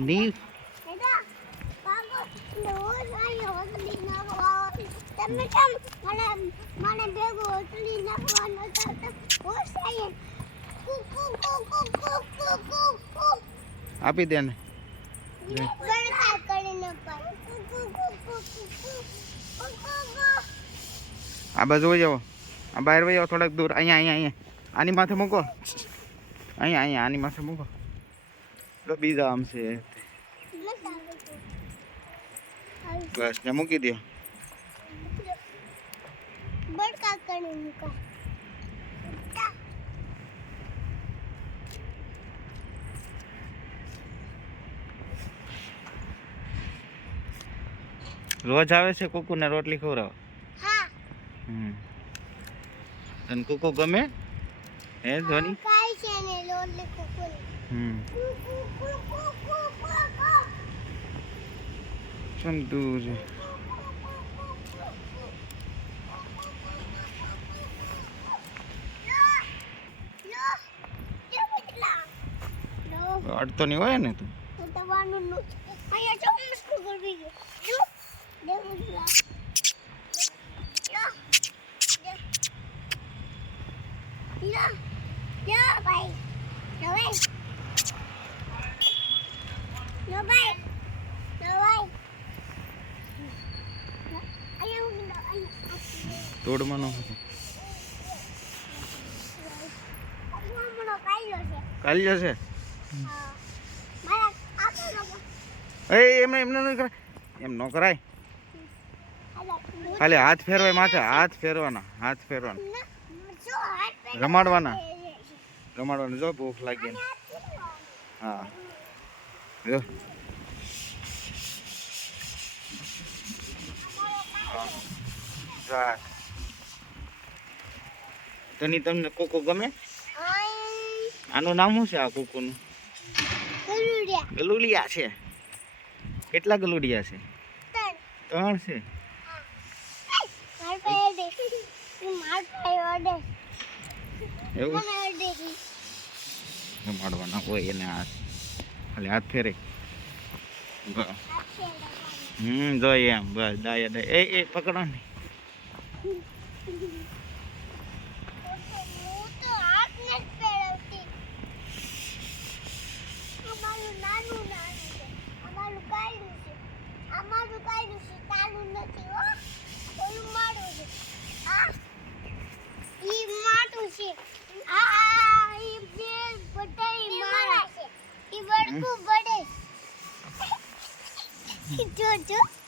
ની આપી દે ને આ બાજુ વહી જાઓ આ બહાર વહી જાઓ થોડાક દૂર અહીંયા આની માથે મૂકો અહીંયા આની માથે મૂકો તો બીજા આમ છે બસ ને મૂકી દો રોજ આવે છે કુકુ ને રોટલી ખવડાવો તને કુકુ ગમે હે ધોની સમજુ છે અડતો નહીં હોય ને તું તોડમાં ન કાલી જશે એમ ન કરાય એમ ન કરાય ખાલી હાથ ફેરવાય માથે હાથ ફેરવાના રમાડવાના જો ભૂખ લાગી હા જો તમને કોકો ગમે આનું નામ શું છે આ કોકોનું ગલુડિયા છે કેટલા ગલુડિયા છે 3 છે એવું રમાડવાના હોય એને હાથ ખાલી હાથ ફેરે જોઈએ એમ બસ દાયા એ પકડો ને જો